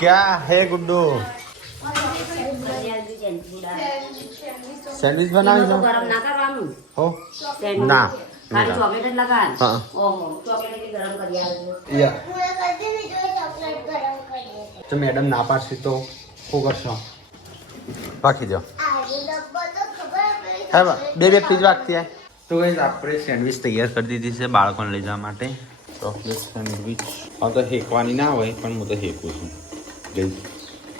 क्या है गुड्डू સેન્ડવિચ બનાવી છે ગરમ ના કરવાનું હો ના ખાલી ચોકલેટ જ લગાડ હા ઓહો ચોકલેટ કે ગરમ કરી આવજો તો મેડમ ના પાડશે તો શું કરશો બાકી દો હા બે પીસ બાકી તો ગાઈસ આપણે સેન્ડવિચ તૈયાર કરી દીધી છે બાળકોને લઈ જવા માટે ચોકલેટ સેન્ડવિચ આ તો હેકવાની ના હોય પણ હું તો હેકું છું ગાઈસ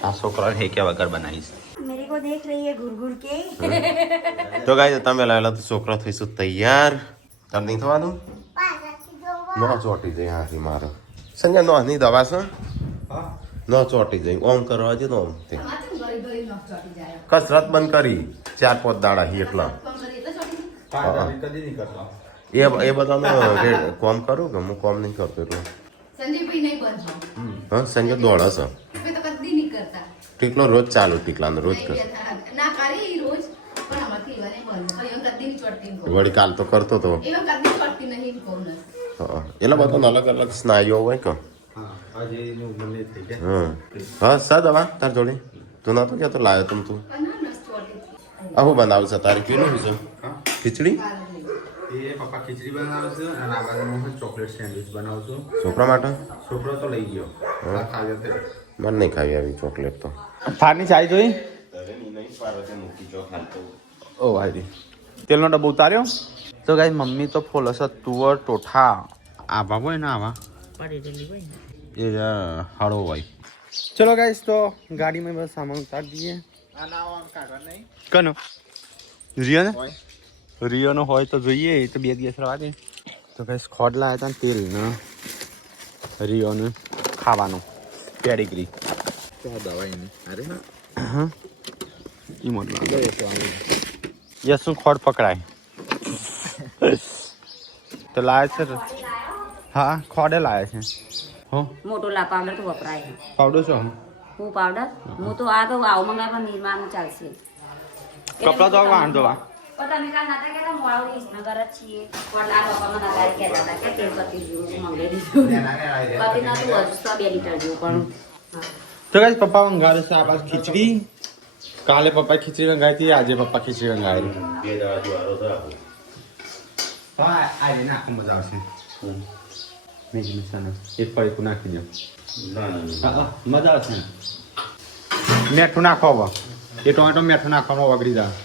આ છોકરાને હેક્યા વગર બનાવીશ मेरे को देख रही है घूर घूर के તો ગાઈસ તમે લાવેલા તો છોકરા થઈશું તૈયાર તને નહીં થવાનું નો ચોટી જાય હાથી મારો સંજય નો ની દવા છે નો ચોટી જાય ઓમ કરવા દે તો તે કસરત બંધ કરી 4-5 દાડા હી એટલા એ બધાનો કોમ કરું કે હું કોમ નહીં કરતો એટલે સંજયભાઈ નહીં બંધ હા સંજય દોડા છે તો કદી નહીં કરતા ટીકલો રોજ ચાલુ ટીકલાનો રોજ કર ના કરે ઈ રોજ પણ આમાંથી ઈવાને બંધ પણ એવું કદી નહીં ચોટતી વળી કાલ તો કરતો તો એવું કદી ચોટતી નહીં કોણ હા એટલે બધા અલગ અલગ સ્નાયુઓ હોય કે હા સા દવા તાર જોડે તું ના તો ક્યાં તો લાવ્યો તું તું આવું બનાવશે તારે કેવું છે ખીચડી એ પપ્પા ખીચડી બનાવે છે અને આ બાજુ હું ચોકલેટ સેન્ડવિચ બનાવું છું છોકરા માટે છોકરો તો લઈ ગયો ખાવી હતી મને નહીં ખાવી આવી ચોકલેટ તો થારની ચાય જોઈ ઓ ભાઈ તેલનો ડબ્બો ઉતાર્યો તો ગાઈ મમ્મી તો ફૂલ હશે તુવર ટોઠા આવા હોય ને આવા એ હળો હોય ચલો ગાઈસ તો ગાડીમાં બસ સામાન ઉતારી દઈએ કનો રિયો ને રિયોનો હોય તો જોઈએ એ તો 2 દિવસ રહેવા દે તો ગાઈસ ખોડ લાવ્યા હતા તેલ ને રિયોને ખાવાનું પેડિગ્રી દવાઈ અરે હા ઈ મોટલું યસું ખોડ પકડાય તો લાવે છે હા ખોડે લાવે છે હો મોટો લા પાવડર તો વપરાય છે પાવડર છો હું પાવડર હું તો આ તો આવ મંગાય પણ નિર્માણ ચાલશે કપડા તો વાંધો પણ તમે કાલ નતા કેતા મોળો વિસનગર જ છીએ પણ આ બાપામાં નતા કહેતા હતા કે તેલ પતી જેવું મંગાઈ દીધું પતી ના તો હજુ તો 2 લીટર જેવું પણ તો ગાઈસ પપ્પા મંગાવે છે આ બાદ ખીચડી કાલે પપ્પા ખીચડી મંગાવી હતી આજે પપ્પા ખીચડી મંગાવી હા આજે નાખું મજા આવશે મેગી મસાલા એક પડીકું નાખી દો મજા આવશે મેઠું નાખો હવે એ ટોમેટો મેઠું નાખવાનો વગડી જાય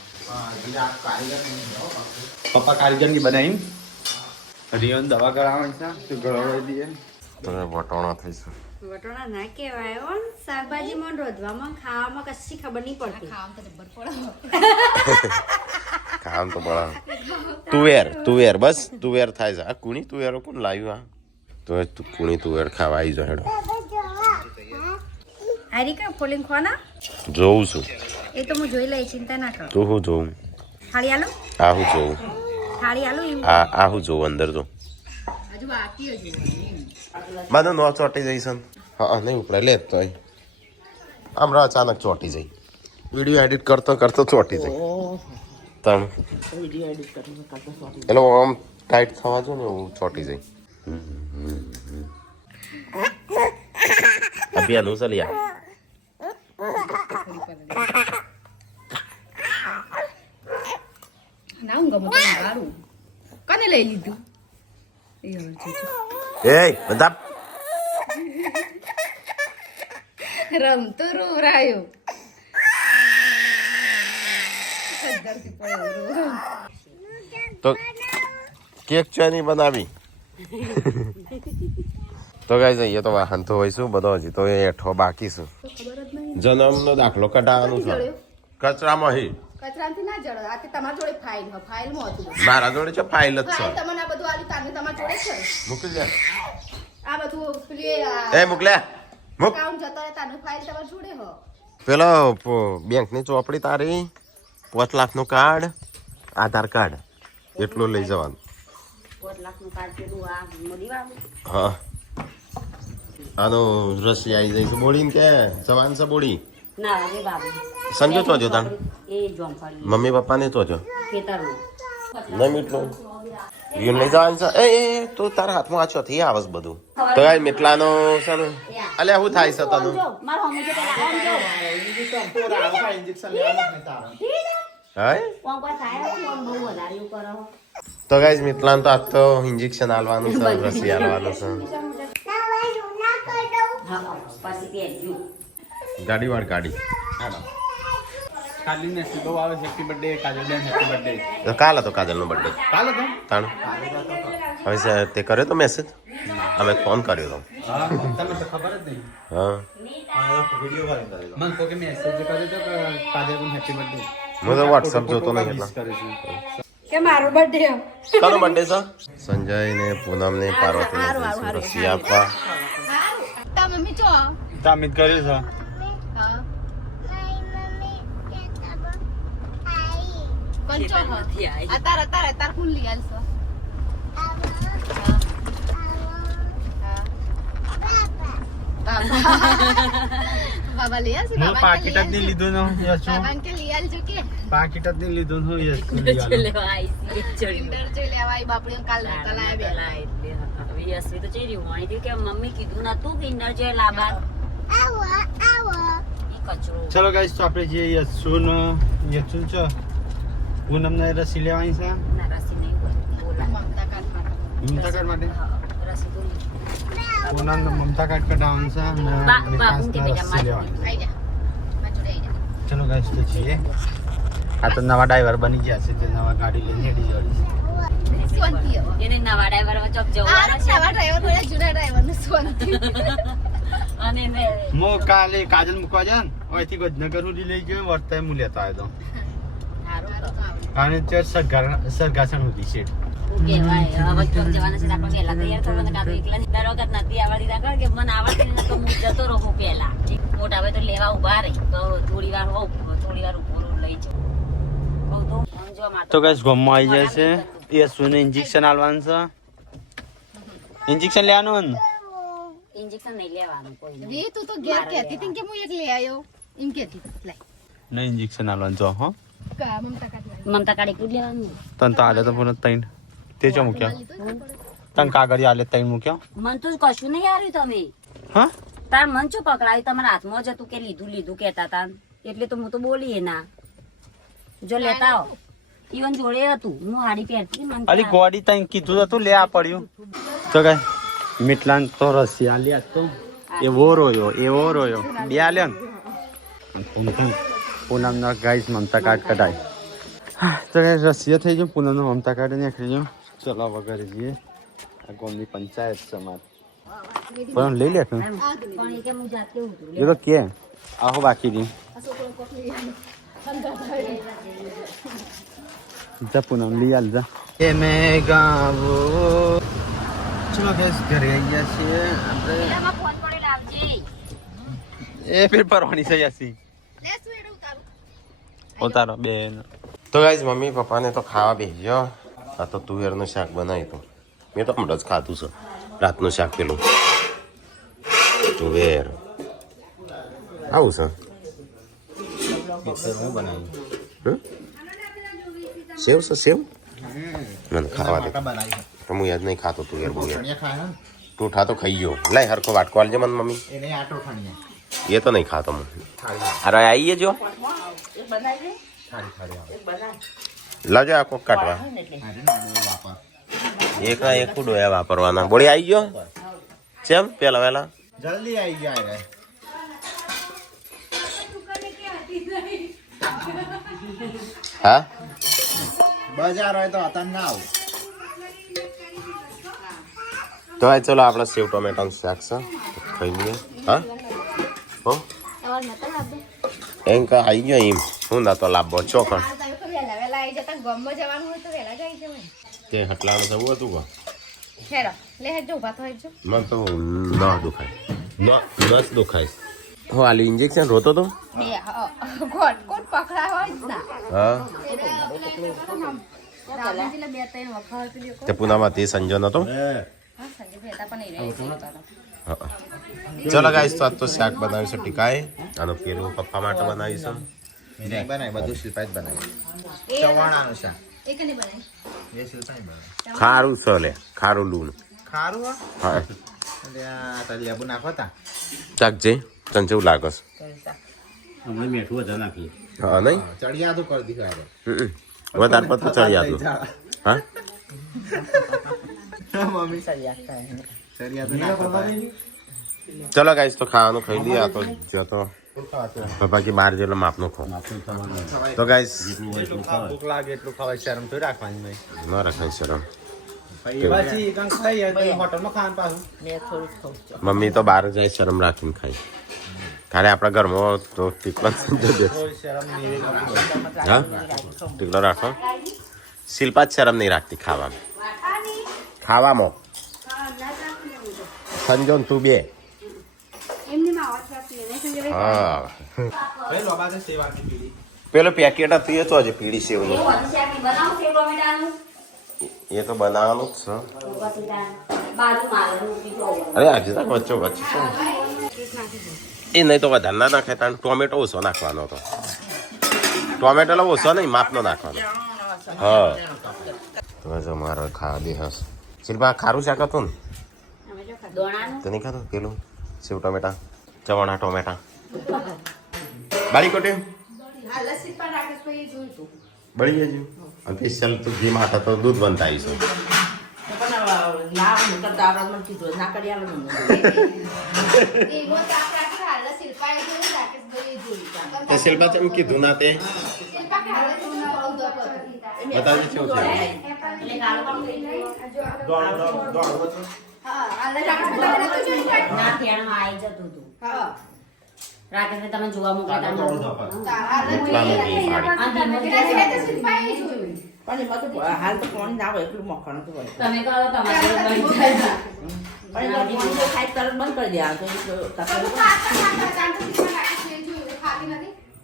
પપ્પા કારીગરની બનાવી રિયોન દવા કરાવવાની છે તો ગળાવી દઈએ તમે વટોણા થઈશું વટોણા ના કહેવાય હો શાકભાજીમાં રોધવામાં ખાવામાં કશી ખબર નહીં પડતી કામ તો બળા તુવેર બસ તુવેર થાય છે આ કુણી તુવેરો કોણ લાવ્યું આ તો તું કુણી તુવેર ખાવા આવી જાય હેડો હારીકા ફોલિંગ ખોના જોઉં છું એ તો હું જોઈ લઈ ચિંતા ના કરો તું હું જોઉં થાળી આલો આ હું જોઉં થાળી આલો એવું આ હું જોઉં અંદર જો હજુ બાકી હજુ બધા નો ચોટી જઈશ હા નહીં ઉપડે લે તો હમણાં અચાનક ચોટી જઈ વિડીયો એડિટ કરતો કરતો ચોટી જઈ તમ એટલે આમ ટાઈટ થવા જો ને એવું ચોટી જઈ અભિયાન ચાલ્યા ના હું ગમે તો મારું કને લઈ લીધું એ બધા રમતો રોવરાયો તો કેક ચાની બનાવી તો ગાઈસ અહીંયા તો વાહન તો હોઈશું બધો હજી તો એઠો બાકી છું જન્મનો દાખલો કઢાવવાનું છે કચરામાં હી કચરાથી ના જડો આ તમારા જોડે ફાઇલમાં હતું મારા જોડે છે ફાઇલ જ છે ફાઇલ તમને આ બધું આલ્યું તાને તમારા જોડે છે મૂકી દે આ બધું પેલી એ મોકલે મૂક અકાઉન્ટ જતો રહે તાનું ફાઇલ તમારા જોડે હો પેલો બેંકની ચોપડી તારી 5 લાખનું કાર્ડ આધાર કાર્ડ એટલું લઈ જવાનું 5 લાખનું કાર્ડ પેલું આ મોદી વાળું હા આનો રસી આવી જાય છે બોડીને કે જવાન છે બોડી ના રે બાબુ સંજો ચોજો તાણ એ જોમફળી મમ્મી પપ્પાને ચોજો ખેતરનું નહીં મીઠું વીણ લઈ જવાનું છે એ તું તારા હાથમાં આ ચોથી આવસ બધું તો યાર મેટલાનો છે ને અલ્યા શું થાય છે તને મારો હમું જો પેલા આમ જો હા કોણ કોઈ થાય કોણ બહુ વધારે એવું કરો તો ગાઈસ મિતલાન તો આજ તો ઇન્જેક્શન આલવાનું છે રસી આલવાનું છે હા પછી પહેરજો ગાડી વાળ ગાડી કાલી ને સીધો આવે હેપી બર્થડે કાજલ બેન હેપી બર્થડે તો કાલ હતો કાજલનો બર્થડે કાલે તો તાણ હવે તે કર્યો તો મેસેજ અમે ફોન કર્યો તો હા તમને તો ખબર જ નહીં હા મને તો કે મેસેજ કર્યો તો કે કાજલ બેન હેપી બર્થડે હું તો વોટ્સઅપ જોતો નહીં વિશ એટલા કરે છે કે મારો બર્થડે કાનો બર્થડે છે સંજય ને પૂનમ ને પાર્વતી ને રસી આપવા તા મમ્મી ચો તામિત કર્યું છે હા કોણ ચો અતાર કોણ લઈ આલસો બાબા લઈ આવશે હું પાકીટ જ નહીં લીધું નો યસુ બાબા કે લઈ આલજો કે પાકીટ જ નહીં લીધું નો યસુ લેવા આવી સિલિન્ડર જો લેવાય બાપડી કાલ લાયા બે યસવી તો ચેરી હું આવી કે મમ્મી કીધું નતું કે ઇન્ડર જે લાબા ઈ કચરો ચલો ગાઈસ તો આપણે જે યસુ છે પૂનમ ને રસી લેવાની છે ના રસી નહીં હોય બોલા મમતા કાઢવા મમતા કાર્ડ માટે રસી તો નહીં. પૂનમ ને મમતા કાર્ડ કઢાવવાનું છે અને વિકાસ ને રસી લેવાની આઈ જા માજુડે આઈ જા ચલો ગાઈસ તો છીએ આ તો નવા ડ્રાઈવર બની ગયા છે તે નવા ગાડી લઈને હેડી જવાની છે શાંતિ હવે એને નવા ડ્રાઈવર ચોક આ જવાનો છે નવા ડ્રાઈવર બોલ્યા જૂના ડ્રાઈવર ને શાંતિ અને ને મો કાલે કાજલ મૂકવા જાય ને અહીંથી ગજનગર સુધી લઈ ગયો વર્તાય હું લેતા આવ્યો હારું તો અને તે સરગાસણ સુધી છે શું કહેવાય હવે ચોક જવાના છે આપણે પહેલા તૈયાર થવાના કાં તો એકલા ની દર વખત નથી આવડતી રાખો કે મને આવડતી નથી તો હું જતો રહું પહેલા મોટા ભાઈ તો લેવા ઉભા રહી તો થોડી વાર ઉભો લઈ જાઉં કહું તો સમજો માં તો ગાઈસ ગમમાં આવી જાય છે યસુને ઇન્જેક્શન આલવાનું છે ઇન્જેક્શન લેવાનું ને ઇન્જેક્શન નહીં લેવાનું કોઈ વે તું તો ઘેર કહેતી હતી કે હું એક લઈ આવ્યો એમ કહેતી લાય નહીં ઇન્જેક્શન આલવાનું જો હો કા મમતા કાઢવા મમતા કાઢી કુડ લેવાનું તન તો આલે તો પૂરો તૈન તે ચો મૂક્યા તન કાગળી આલે તૈન મૂક્યા મન તો કશું નહીં હાર્યું તમે હા તાર મન શું પકડાયું તમારા હાથમાં જ હતું કે લીધું કહેતા તા એટલે તો હું તો બોલી ના જો લેતા આવો ઈવન જોડે હતું હું હાડી પહેરતી મન અલી ગોડી તૈન કીધું હતું લે આ પડ્યું તો ગાય મિટલાન તો રસી આલ્યા તો એવો રોયો બે આલ્યા ને પૂનમ ના ગાઈસ મમતા કાર્ડ કઢાય તો ગાઈસ રસીયા થઈ ગયું પૂનમ નો મમતા કાર્ડ નીકળી ગયું ચલો વગર જઈએ આ ગામની પંચાયત છે અમારે પણ લઈ લે તું પણ એ કે હું જાતે ઉતરું એ તો કે આહો બાકી દી જા પૂનમ લઈ આલ જા એ મેં ગાવો ચલો ગાઈસ ઘરે આવી ગયા છીએ આપણે પેલામાં ફોન પડે લાવજે એ ફિર પરવાની છે યાસી લે સ્વેડ ઉતારું ઉતારો બેન તો ગાઈસ મમ્મી પપ્પાને તો ખાવા બેસ્યો આ તો તુવેરનું શાક બનાવ્યું હતું મેં તો હમણાં જ ખાધું છે રાતનું શાક પેલું તુવેર આવું છે હું બનાવ્યું હમ? સેવ છે સેવ મને ખાવા દે બનાવી તો હું યાદ નહીં ખાતો તુવેર બુવેર ટૂઠા તો ખાઈ ગયો લાય હરખો વાટકો આલજે મને મમ્મી એને આટો ખાણીએ એ તો નહીં ખાતો હું અરે આવીએ જો લાવજો આ કોક કાઢવા એક ના એક ડોયા વાપરવાના બોડી આવી ગયો ચેમ પેલા વેલા જલ્દી આવી ગયા હા બજાર હોય તો અત્યારે ના આવું તો આ ચલો આપણે સેવ ટોમેટોનું શાક છે ખાઈ લઈએ હા હો ઓર નતા લાબે એમ કે આવી ગયો એમ હું ના તો લાભો ચોખણ આ તારે તો વેલા આવી જતા ગામમાં જવાનું હોય તો વેલા જઈ જવાય તે હટલાનું જવું હતું કો ખેરો લે હેજો ઉભા થઈ જો મને તો ન દુખાય નસ દુખાય હું આલી ઇન્જેક્શન રોતો તો બે કોટ પકડા હોય જ ના હા રામજીલા બે ત્રણ વખત પેલી તે પુનામાં તે સંજો નતો હા સંજય ભેતા પણ નહીં રહી ચલો ગાઈસ તો આજ તો શાક બનાવ્યું છે ટીકાએ અને પેલું પપ્પા માટે બનાવ્યું છે બનાવી બધું શિલ્પાઈ બનાવી એ ચવાણાનું શાક એક નહીં બનાવી ખારું છે લે ખારું લૂણ ખારું હા તારી લેબુ નાખો તા ચાકજે તને કેવું લાગે છે હમણાં મીઠું વધારે નાખીએ હા નહીં ચડિયાતું કરી દીધું આગળ વધારે પતું ચડી આતું હા મમ્મી ચડિયાતું નાખો ચલો ગાઈસ તો ખાવાનું ખાઈ લઈએ આ તો જ્યાં તો પપ્પા કે બહાર જેટલો માપનો ખો તો ગાઈસ ભૂખ લાગે એટલું ખવાય શરમ તો રાખવાની નહીં ન રખાય શરમ પછી કંઈક ખાઈએ તો હોટલમાં ખાવાનું પાછું મમ્મી તો બહાર જાય શરમ રાખીને ખાય ખાલી આપણા ઘરમાં તો ટીકલો સંજો દે કોઈ શરમ નહીં હા ટીકલો રાખો શિલ્પા જ શરમ નહીં રાખતી ખાવામાં ખાવામાં સંજો ને તું બે હા ભાઈ લોબા છે સેવાની પીડી પેલો પેકેટ હતું એ તો હજી પીડી સેવનું એ તો બનાવવાનું જ છે અરે આજે તક વચ્ચો વચ્ચે છે એ નહીં તો વધારે ના નાખે તાણ ટોમેટો ઓછો નાખવાનો હતો ટોમેટો ઓછો નહીં માપનો નાખવાનો હા તમે જો મારો ખાવા દે હસ શિલ્પા ખારું શાક હતું ને તો નહીં ખાધું પેલું સેવ ટોમેટા ચવાણા ટોમેટા બારી કોટે બળી ગયા છે અને સ્પેશિયલ તો ઘી માટે તો દૂધ બનતા આવીશું તો શિલ્પા ચમ કીધું ના તે બતાવજે કેવું થયું રાકેશને તમે જોવા મોકલતા એટલાનું ઘી પાડી હાલ તો પાણી ના હોય એટલું મખણ હતું હોય તમે કહો તમારે બની જાય. પણ ખાઈ તરત બંધ કરી દે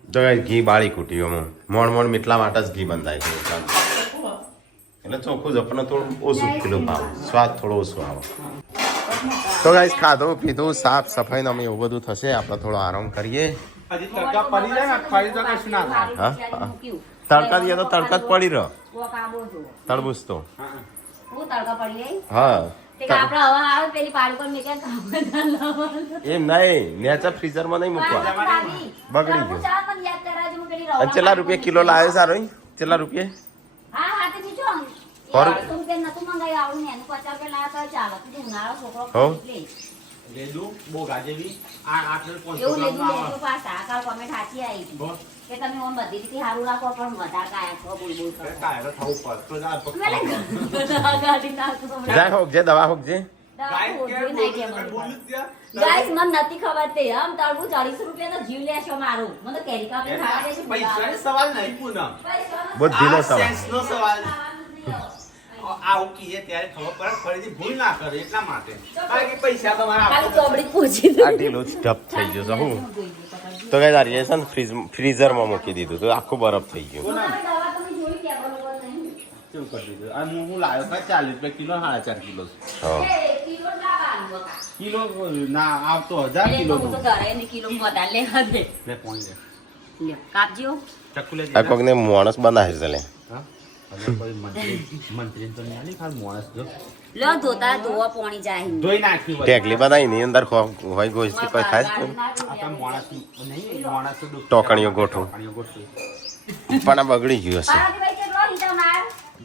તો ગાઈસ ઘી બાળી કુટીઓમાં મોણ મીઠલા માટે જ ઘી બંધાય છે એટલે ચોખ્ખું જ આપણને થોડું ઓછું કિલો ભાવ સ્વાદ થોડો ઓછો આવે તો ગાઈસ ખાધું પીધું સાફ સફાઈ ને અમે એવું બધું થશે આપણે થોડો આરામ કરીએ હજી તડકા પડી જાય ને ફરી તો કશું ના થાય હા તડકા દઈએ તો તડકા જ પડી રહ્યો કોક આબો છો. તરબૂચ તો હું તડકા પડી ગઈ હા તે કે આપણે હવે આવે પેલી પાડી પર મેં ક્યાં કામ એમ નહીં નેચર ફ્રીઝરમાં નહીં મૂકવા બગડી ગયું યાદ કરાવજો હું પેલી અને કેટલા રૂપિયા કિલો લાવ્યો સારો કેટલા રૂપિયા હા હા તે બીજો ખરું? રૂપિયા નતું મંગાવી આવું ને એનું 50 રૂપિયા લાવ્યા તો ચાલે તું ઉનાળો છોકરો હો? એટલે લેદું બહુ ગાજેવી આ આટલે એવું 500 લેતું ગ્રામમાં આવે. લેતું પાછા કાલ કોમેન્ટ સાચી આવી હતી. બોલ. કે તમે ઓમ બધી રીતે સારું રાખો પણ વધારે કાયા છો બોલ બોલ કરો. કાંઈ તો થવું પડે. તો જા પગ મેલે ગાડી નાખો તો જાય હોગજે દવા હોગજે ગાય દવા કેમ ઓછી નાખી બોલું? અમારું. બોલું જ ત્યાં. ગાઈસ મને નથી ખબર તે આમ તળબૂચ 250 રૂપિયા તો જીવ લેશો મારું મને તો કેરી કાપી ખાવા દેશે પૈસાનો સવાલ નહીં પૂનમ. બુદ્ધિનો આ સવાલ સેન્સનો સવાલ. આવું કીએ ત્યારે ખબર પડે ફરીથી ભૂલ ના કરે એટલા માટે કારણ કે પૈસા તમારા ખાલી આપો. ચોબડી પૂછી આ ઢીલું જ ઢપ થઈ ગયું છે હું તો કઈ તારી છે ને ફ્રીઝરમાં મૂકી દીધું તો આખું બરફ થઈ ગયું દવા તમે જોઈ કે બરોબર નહીં કેવું કરી દીધું અને હું લાવ્યો હતા 40 રૂપિયા કિલો 4.5 કિલો હા એ કિલો લાવવાનું હતા કિલો ના આવતો 1000 કિલો હું તો ઘરે ની કિલો વધારે લેવા દે લે પોઈન્ટ લે લે કાપજો ચક્કુ લે આ કોકને માણસ બનાવે છે લે હા અને કોઈ મંત્રી તો નહીં આલી ખાલી માણસ જો લો ધોતા ધોવા પોણી જાય ધોઈ નાખ્યું હોય. ટેકલી બનાવી ની અંદર હોય ગોજથી કોઈ ખાય છે આપણે માણસ નહીં માણસ તો ટોકણીઓ ગોઠવું. ટોકણીઓ ગોઠવું. પણ આ બગડી ગયું હશે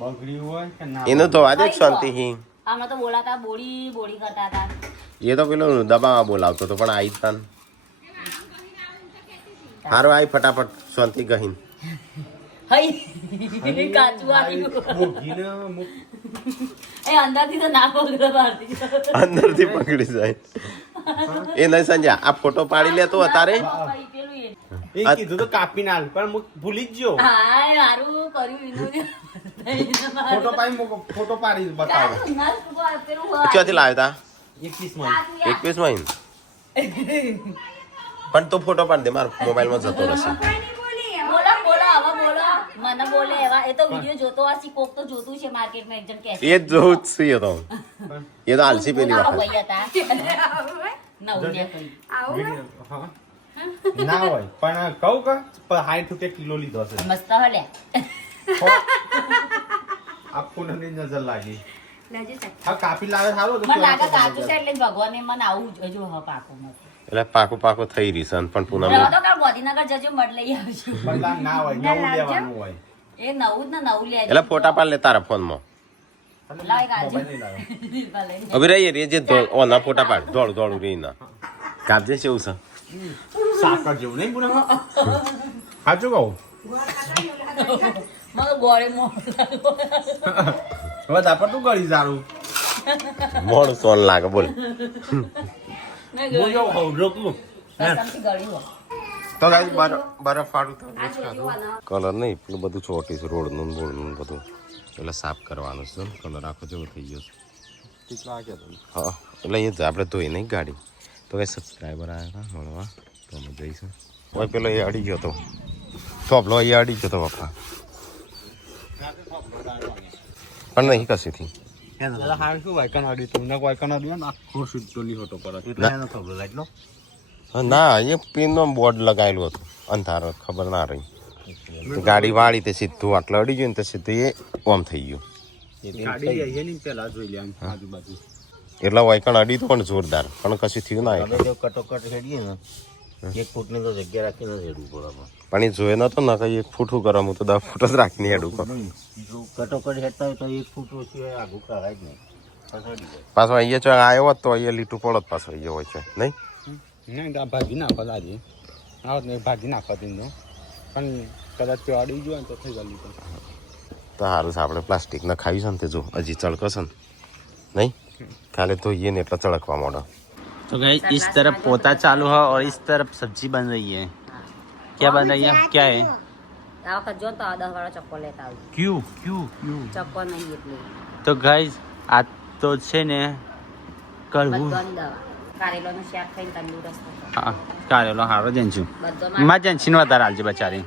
બગડ્યું હોય કે ના એનું તો વાદે શાંતિ હી હમણાં તો બોલાતા બોડી બોડી કરતા હતા એ તો પેલો દબાવા બોલાવતો હતો પણ આવી તાન હારો આવી ફટાફટ શાંતિ ગહીન હઈ કાચું આવ્યું મૂકીને એ અંદરથી તો ના પકડો બહારથી અંદરથી પકડી જાય એ નહીં સંજય આ ફોટો પાડી લેતો અત્યારે ભાઈ પેલું એ એ કીધું તો કાપી નાખ પણ હું ભૂલી જ ગયો હા સારું કર્યું ફોટો પાડી બતાવો ક્યાંથી લાવ્યો તા 21 માં 21 માં પણ તો ફોટો પાડી દે મારો મોબાઈલમાં જતો રહેશે બોલો બોલો હવે બોલો મને બોલે એવા એ તો વિડિયો જોતો હશે કોક તો જોતું છે માર્કેટમાં એક જણ કહે છે એ જ જોઉં જ છું એ તો એ તો આલસી પેલી વખત ભાઈ હતા નવું ને હા ના હોય પણ કહું કે 60 રૂપિયા કિલો લીધો છે મસ્ત હલ્યા આ પૂનમની નજર લાગી લેજે સાહેબ. હા કાપી લાવે સારું મને લાગે કાચું છે એટલે જ ભગવાને મને આવું હજુ પાકું નથી. એટલે પાકું થઈ રહી છે પણ પૂનમ રહો તો કાલ ગાંધીનગર જજો મળ લઈ આવજો. બદલા ના હોય નવું લેવાનું હોય એ નવું જ ને નવું લેજો. એટલે ફોટા પાડ લે તારા ફોનમાં લાય કાજુ. મોબાઈલ નહીં લાવ્યો. ભલે. હવે રહી જે ઓના ફોટા પાડ દોડું રહી ના કાપજે છે એવું છે સાકર જેવું નહીં પૂનમ સાચું કહું મને ગોળે મોં હવે તાપર તું કરી સારું મોડું સોન લાગે બોલ મેં હું જો હોઉં રોકું કસમથી ગળ્યું હોય. તો ગાઈસ બરફ ફાડું તો આ જોજો આનો. કલર નહીં પેલું બધું ચોટી છે રોડનું બધું એટલે સાફ કરવાનું છે કલર આખો જેવો થઈ ગયો છે હા એટલે એ જ આપણે ધોઈ નહીં ગાડી તો કઈ સબસ્ક્રાઈબર આવ્યા હતા મળવા તો અમે જઈશું હવે પેલો એ અડી ગયો હતો થોપલો એ અડી ગયો હતો પપ્પા પણ નહીં કશીથી ના એ પિનનો બોર્ડ લગાવેલું હતું અંધારો ખબર ના રહી ગાડી વાળી તે સીધું આટલે અડી ગયું ને તે સીધું એ ઓમ થઈ ગયું એટલે વાયકણ અડી તો પણ જોરદાર પણ કશું થયું ના કટોકટ હેડીએ ને 1 ફૂટની તો જગ્યા રાખીને હેડવું પડે પણ એ જોયે નતો ને કઈ 1 ફૂટ કરો હું તો 10 ફૂટ જ રાખીને હેડું કર કટોકટ હેડતા હોય તો 1 ફૂટ સિવાય આગું કરાય જ નહીં પાછો અહીંયા ચો આવ્યો હોત તો અહીંયા લીટું પડત પાછો અહીંયા હોય છે નહીં ભાગી નાખો લાજી આવત ને ભાગી નાખો તીનો પણ કદાચ તે અડી ગયો ને તો થઈ ગયું તો સારું છે આપણે પ્લાસ્ટિક ના ખાવી છે ને તે જો હજી ચળકશે ને નહીં खाली धोइए ने इतना चढ़कवा मोड़ा तो गाइस इस तरफ पोता चालू है और इस तरफ सब्जी बन रही है क्या बन रही है क्या है આ વખત જો તો 10 વાળો ચપ્પો લેતા આવું. क्यों क्यों क्यों ચપ્પો નહીં એટલે तो गाइस આ તો છે ને કરવું બધાની દવા. કારેલાનું શાક ખાઈને તંદુરસ્ત થશે. હા કારેલો હારો જેન્ચું બધો માં જેન્ચીને વધારે હાલજે બચારી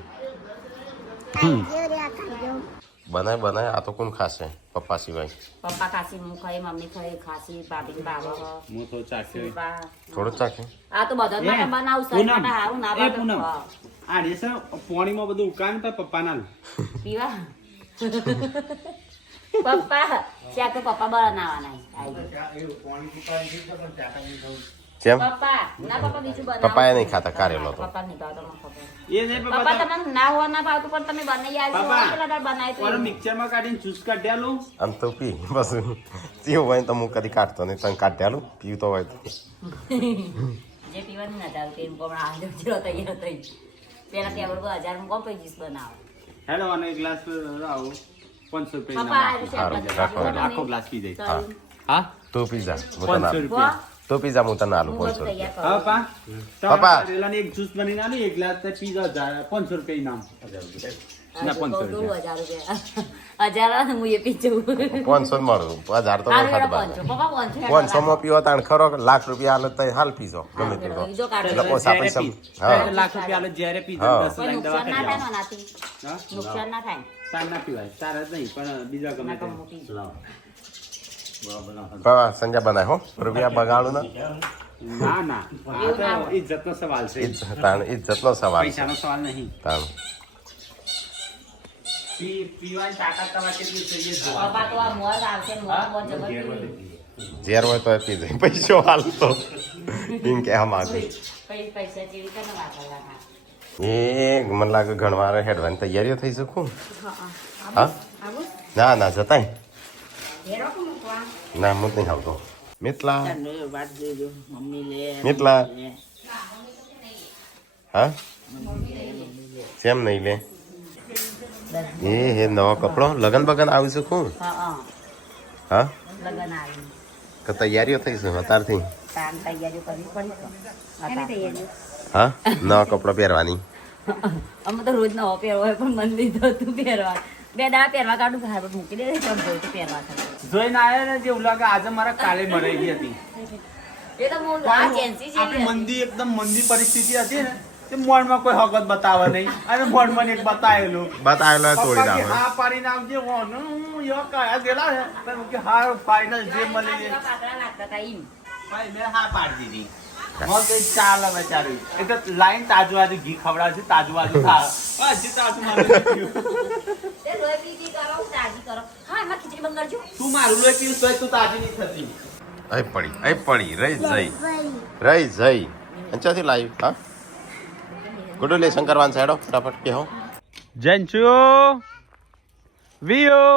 बनाए बनाए आ तो कौन खासे पप्पा सिवाय પપ્પા ખાસી હું ખાઈ મમ્મી ખાઈ ખાસી ભાભી બાબા હું તો ચાખે थोड़ो चाखे આ તો બધા માટે બનાવું શરીર માટે સારું ના પૂનમ બનાવું. આ રેસા પાણીમાં બધું ઉકાળે તો પપ્પા ના પીવા પપ્પા શાક તો પપ્પા બનાવવાના જેમ પપ્પા ના પપ્પા બીજું બનાવો. પપ્પા એ નહીં ખાતા કારેલો તો પપ્પા નહીં ભાવતો મને ખબર. એ નહીં પપ્પા તમને ના હોવા ના ભાવતું પણ તમે બનાવી આવશો. પેલા દાળ બનાવી તો મિક્સરમાં કાઢીને જ્યુસ કાઢ્યાલું આમ તો પી બસ પીવું હોય તો હું કદી કાઢતો નહીં તને કાઢ્યાલું પીવું તો હોય તો જે પીવાની ના ચાલતી એમ કોણ આ જો તૈયાર થઈ પેલા ટેબલ પર 1000 માં કોણ જ્યુસ બનાવો. હેલો અને એક ગ્લાસ આવો 500 પપ્પા આ રૂપિયા શાક રાખો, બનાવી. આખો ગ્લાસ પી જાય હા હા તો પીઝા હું તને 500 આલું રૂપિયા તો પીઝા હું તને આલું હું 500 બધું રૂપિયા તૈયાર કરું. હા પા પપ્પા. કારેલાની એક જ્યુસ બનીને આલી એક ગ્લાસ તો પીઝા 500 રૂપિયા ઇનામ ના 500 રૂપિયા 1000 રૂપિયા 1000 હું એ પીચું 500 મળું 1000 તો હાલ ખાટ પપ્પા બાદ 500 500 માં પીવો તાણ ખરો લાખ રૂપિયા હાલત તો હાલ પીજો ગમે તે તો બીજો કાઢો. એટલે ઓછા પૈસા હા લાખ રૂપિયા આલે જ્યારે હા. પીઝા 10 કોઈ લાખ દવા નુકસાન ના કરી થાય ને આનાથી. હા નુકસાન ના થાય તાર ના પીવાય તાર જ નહીં પણ બીજા ગમે ના તે તો મોટી બાબા સંજય બનાય હો રૂપિયા બગાડું ના ના ના આ તો ઇજ્જતનો સવાલ છે ઇજ્જતનો સવાલ છે પૈસાનો સવાલ નહીં તાણ પીવાની તાકાત તમારે કેટલી જોઈએ જો પપ્પા તો આ મોજ આવશે મોજ જબર ઝેર હોય તો પી જાય પૈસો હાલ તો એમ કે આમ આગળ પૈસા જેવી કે ના વાપરવાના. એ મને લાગે ઘણવાર હેડવાની તૈયારીઓ થઈ શકું હા હા આવું ના ના જતાય હેરો કો મૂકવા ના હું જ નહીં આવતો મિતલા વાત જોજો મમ્મી લે મિતલા હા કેમ નહીં લે એ હે નવો કપડો લગન બગન આવી શકું હા હા હા લગન આવી તો તૈયારીઓ થઈ છે અત્યારથી તાન તૈયારી કરવી પડી તો આની તૈયારી હા નવા કપડો પહેરવાની અમે તો રોજ નવો પહેરવો હોય પણ મન લીધો તું પહેરવા બે દાડા પહેરવા કાઢું કે હારું મૂકી દે કેમ બોલ તો પહેરવા ખાલી. જોઈને આવ્યા ને જેવું લાગે આજે મારા કાલે મરાઈ ગઈ હતી એ તો હું આ જેન્સી છે આપણી મંદી એકદમ મંદી પરિસ્થિતિ હતી ને તે મોડમાં કોઈ હકત બતાવે નહીં અને મોડમાં એક બતાવેલું બતાવેલો તોડી પપ્પા કે નાખો હા પાડીને આવજે હોનું યો કયા ગયેલા છે તો હું કે હા ફાઇનલ જે મળી જાય પાતળા લાગતા હતા ઈમ. ભાઈ મેં હા પાડી દીધી હું કે ચાલે બેચારી એ તો લાઈન તાજુ આજુ ઘી ખવડાવે છે તાજુ આજુ ખા હજી તાજુ મારે તે લોહી પીધી કરો તાજી કરો હા હા એમાં ખીચડી બંધ કરજો તું મારું લોહી પીવું તોય તું તાજી નહીં થતી. અહીં પડી રહી જઈ અને ચાથી લાવી હા ગુડુ લેસન કરવાનું છે હેડો ફટાફટ કે હો જંચુ વિયો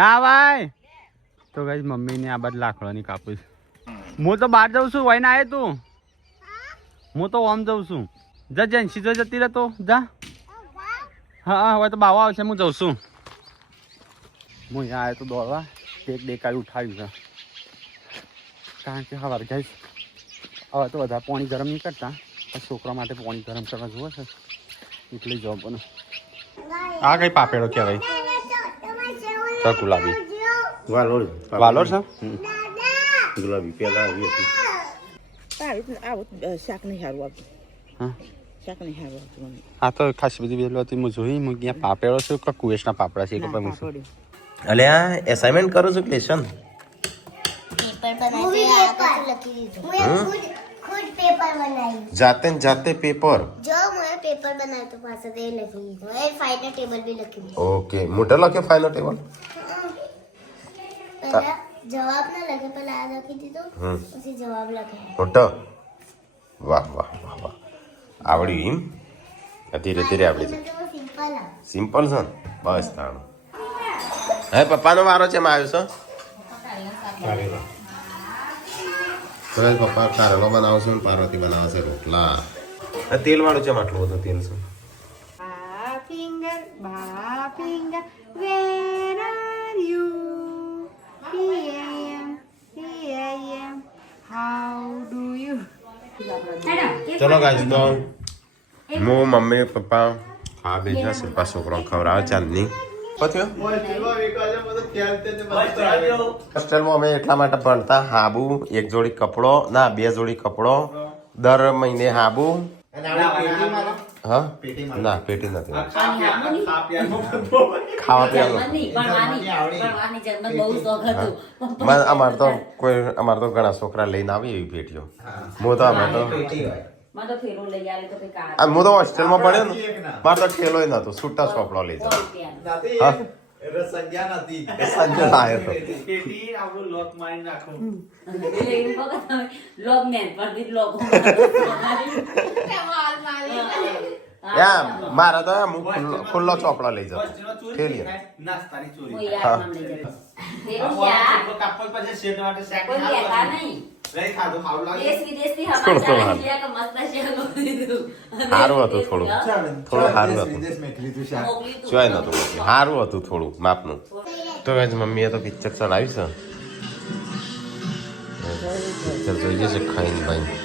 ના ભાઈ તો ગાઈસ મમ્મીને આ બાદ લાકડાની કાપું છું. હું તો બહાર જઉં છું વહીને આવે તું. હું તો ઓમ જઉં છું. જા જંશી જો જતી રહે તો જા. હા હવે તો બાવા આવશે હું જઉં છું. હું અહીંયા આવ્યો તો દોડવા એક ડેકારી ઉઠાવ્યું છે કારણ કે સવારે ગાઈસ હવે તો વધારે પાણી ગરમ નહીં કરતા છોકરા માટે પાણી ગરમ કરવા જુઓ છે એટલે જવાબ બનો. આ કઈ પાપેડો કહેવાય ગુલાબી વાલોડ વાલોર છે. ગુલાબી પેલા આવી હતી. શાક નહીં સારું આવતું. હા શાક નહીં સારું આવતું મને. આ તો ખાસ બધી વેલો હતી હું જોઈ હું ત્યાં પાપેડો છું કે કુવેશના પાપડા છે કે ના, પછી પાપડ. અલે આ એસાઇનમેન્ટ કરો છો કે લેસન જાતે પેપર જો મેં પેપર બનાવ્યું તો પાસે તે લખી દીધું એ ફાઇનલ ટેબલ બી લખી દીધું ઓકે મોટા લખ્યો ફાઇનલ ટેબલ પહેલા જવાબ ના લખે પહેલા આ લખી દીધું પછી જવાબ લખે મોટો વાહ વાહ વાહ વાહ આવડ્યું એમ ધીરે ધીરે આવડી જાય સિમ્પલ સિમ્પલ છે ને બસ તાણ હવે પપ્પાનો વારો છે એમાં આવ્યો છે તો પપ્પા કારેલો બનાવશે ને પાર્વતી બનાવશે રોટલા તેલ વાળું છે આટલું બધું તેલ છે ચલો ગાઈસ તો હું મમ્મી પપ્પા હા બેજા શિલ્પા છોકરો ખવડાવે ચાંદની હોસ્ટેલમાં અમે એટલા માટે ભણતા હાબુ એક જોડી કપડો ના 2 જોડી કપડો દર મહિને હાબુ હા ના પેટી નથી ખાવા પીવાનું અમારે તો ઘણા છોકરા લઈને આવી એવી પેટીઓ હું તો અમે તો હું તો હોસ્ટેલમાં ભણ્યો ને મારે તો ઠેલો નતો છૂટા ચોપડો લઈ જાવ સંજ્ઞા લાયો તો મારા તો હું ખુલ્લો ચોપડો લઈ જાઉં ઠેલી સારું હતું થોડું સારું હતું જોઈ નતું સારું હતું થોડું માપનું તો મમ્મીએ તો પિક્ચર ચલાવ્યું છે પિક્ચર જોઈ જશે ખાઈને ભાઈ